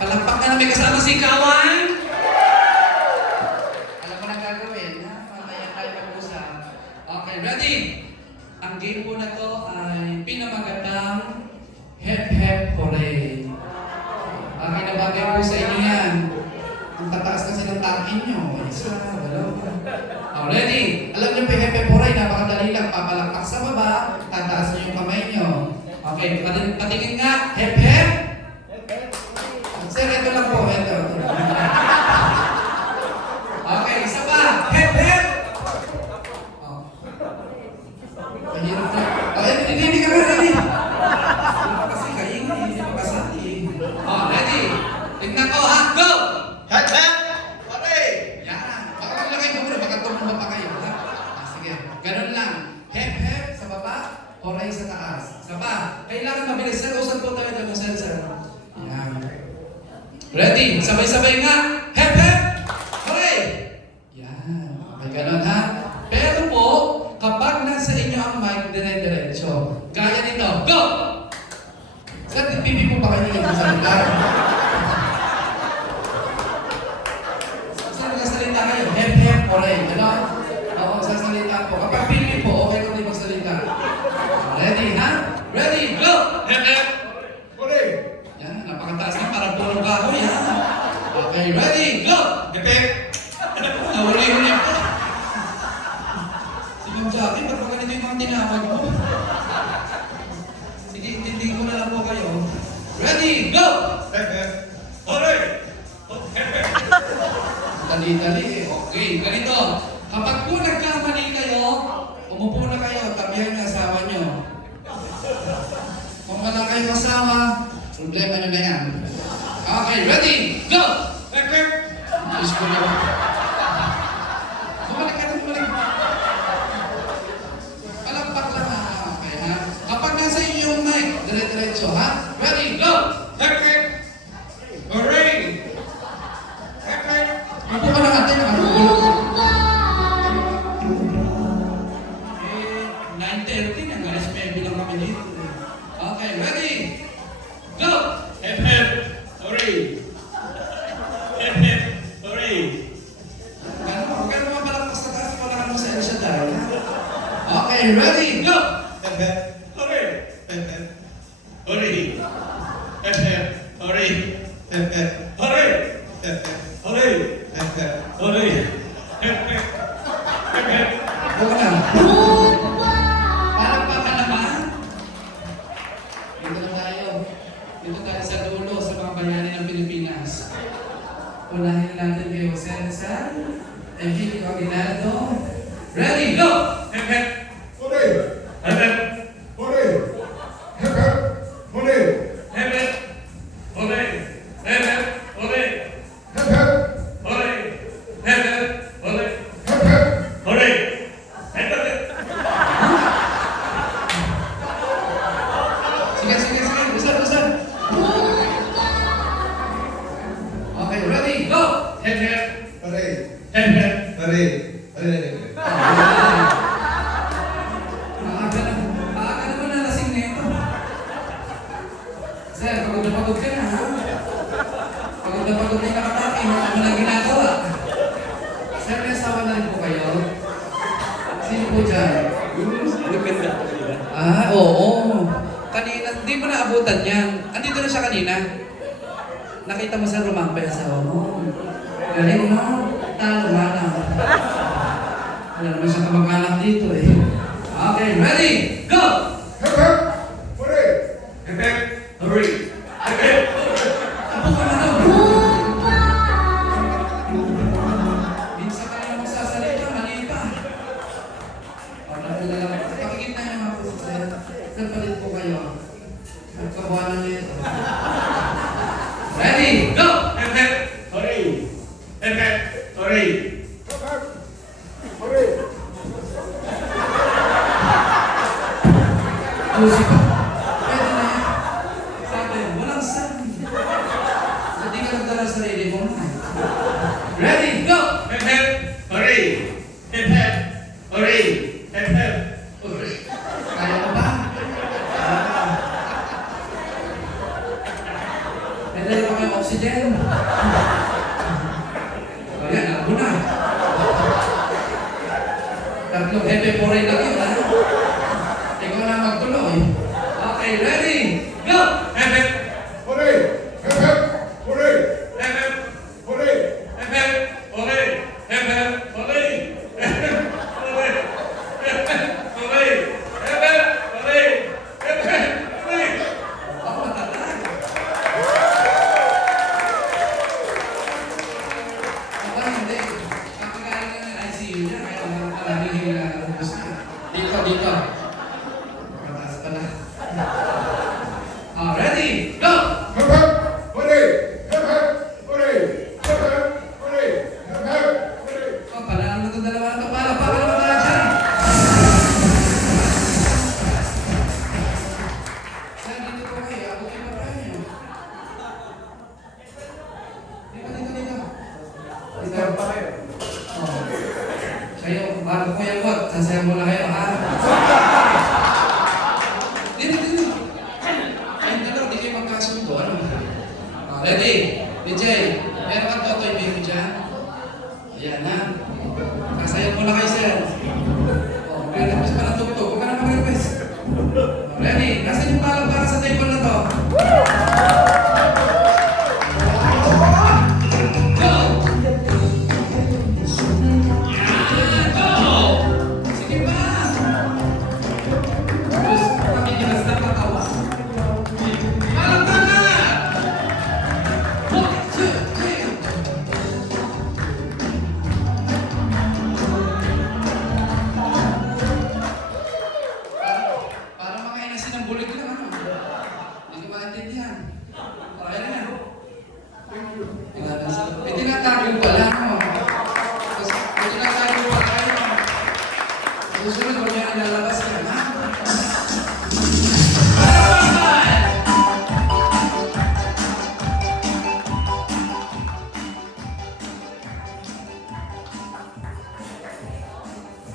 Palakpak na may kasama si Kawan. Alam mo na gagawin, ha? Mamaya tayo mag-usap. Okay, ready? Ang game po na to ay pinamagandang Hep Hep Hooray. Okay na bagay po sa inyo yan. Ang tataas kasi ng tangin nyo. Isa, dalawa. Oh, ready? Alam niyo po yung Hep Hep Hooray, napakadali lang. Papalakpak sa baba, tataas niyo yung kamay nyo. Okay, patingin nga. Hep Hep. Sir, ito lang po. Ito. Okay, isa pa. Hep Hep. Oh. Mahirap na. Oh, hindi ka ready. Kasi kaingin, hindi pa kasali. Oh, ready? Tignan ko ha. Go! Hep hep! Hooray! Yan. Baka maglagay mo muna, baka tumumba pa kayo. Ha? Sige. Ganun lang. Hep hep sa baba, hooray sa taas. Isa pa. Kailangan mabilis. Sir, usan po talaga mo, sir. Yan. Ready? Sabay-sabay nga. Hep hep! Hooray! Yan. Okay, ganun ha. Pero po, kapag nasa inyo ang mic, dire-diretso. Gaya nito. Go! Sir, pipi po ba kayo nito sa lugar? Sir, nagsasalita kayo. Hep hep, hooray. Ano? Oo, sasalita po. Kapag pipi po, okay kung di magsalita. Ready, ha? Ready, go! Hep hep! Hooray! Yan, napakataas na parang pulong kahoy, ha? Okay, ready, go! Hep hep! Nahuli-huli po. Si Ma'am Jackie, ba't ba ganito yung mga tinawag mo? Sige, intindihin ko na lang po kayo. Ready, go! Hep hep! Hooray! Hep hep! Dali-dali eh. Okay, ganito. Kapag po nagkamali kayo, umupo na kayo, tabihan niyo asawa niyo. Kung wala kayong asawa, problema niyo na yan. Okay, ready, go! Hep hep! Diyos ko na. Bumalik ka na, bumalik. Palakpak lang ha. Okay ha. Kapag nasa inyo yung mic, dire-diretso ha. Ready, go! Hep hep! Hooray! Hep hep! Upo ka na ate, nakatulog. 9:30 na, alas 9 lang kami dito. Okay, ready? Go! Hep hep! Hooray! Hep hep! Hooray! Huwag ka naman palakpak sa taas, wala ka naman sa El Shaddai. Okay, ready? Go! Hep hep! Hooray! Hep hep! Hooray! Hep hep! Hooray! Hep hep! Hooray! Hep hep! Hooray! Hep hep! Hooray! Hep hep! Hep hep! Huwag ka na. Palakpak ka naman. Dito na tayo. Dito tayo sa dulo, sa mga bayani ng Pilipinas. Unahin natin kayo, Sensa, Enrique Aguinaldo. Ready, go! Hep hep! Hooray! Hep hep! Hooray! Hep hep! Hooray! Hep hep! Hooray! Hep hep! Hooray! Hep hep! Hooray! Hep hep! Hooray! Hep hep! Hooray! Hep hep! Sige, sige, sige. Usan. Okay, ready, go! Hep hep! Hooray! Hep hep! Hooray! Hooray! Maaga naman na lasing na ito. Sir, pagod na pagod ka na, ha? Pagod na pagod na yung nakatake. Ano na ginagawa? Sir, may asawa na rin po kayo? Sino po dyan? Oo. Kanina, hindi mo naabutan yan. Andito na siya kanina. Nakita mo sa rumampa yung asawa mo. Galing, no? Talo, mana. Wala naman siya kamag-anak dito eh. Okay, ready? Go! Hep hep! Hooray! Hep hep! Hooray! Hep hep! Apo ka na daw. Minsan ka naman magsasalita, mali pa. O, nakulala. Pakikita niyo mga po, sir. Sir, palit po kayo. Nagkabuhanan niyo ito. Ready? Go! Hep hep! Hooray! Hep hep! Hooray! Hep hep! Hooray! Pusi pa. Pwede na yan. Sabi, walang sabi. Hindi ka nagdala sa sarili mo. Ready? Go! Hep hep! Hooray! Hep hep! Hooray! Hep hep! Hooray! Kaya mo ba? May dala pa kayong oxygen. Ayan, alam mo na. Tatlong hepe poray lang yun, ha? Ikaw na magtuloy. Okay, ready? Go! Hep, hep. Hooray! Hep, hep! Hooray! Hep, hep. Hooray! Hep, hep. Hooray. Hep, hep. Hooray. Hep, hep. Hooray. Hep, hep. Hooray. Hep, hep. Hooray. Hep, hep. Hooray. Ako matatag. Aba, hindi. Kapagaling ka ng ICU niya, kaya maraming ubus na. Dito, dito. Mataas pala. Ready? Go! Hep, hep! Hooray! Hep, hep! Hooray! Hep, hep! Hooray! Hep, hep! Hooray! Oh, panalo na itong dalawa na ito. Palakpakan naman tayo dyan. Sir, dito po kayo. Abutin pa tayo. Dito. Dito pa kayo. Oh. Kayo, bago ko yung bot, sasayaw mo na kayo, ha? Dito. Ayun na lang, di kayo magkasundo. Ano? Ready? DJ, meron ka totoy baby dyan? Ayan na. Sasayaw mo na kayo, sir. Oh, mag-request pa ng tugtog. Huwag ka na mag-request. Ready? Nasaan yung balak para sa table na to? Go! Yan! Go! Sige pa! Tapos, nakikilas na katawa. Balak na! 1, 2, 3. Para makainasin ng bulig lang, ano? Hindi ko maintindihan. Okay na yan. Tinatagol pala, no? Tapos, tinatagol pa tayo. Susunod, huwag niya nilalabas yan, ha? Palakpakan!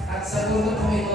At sa dulo po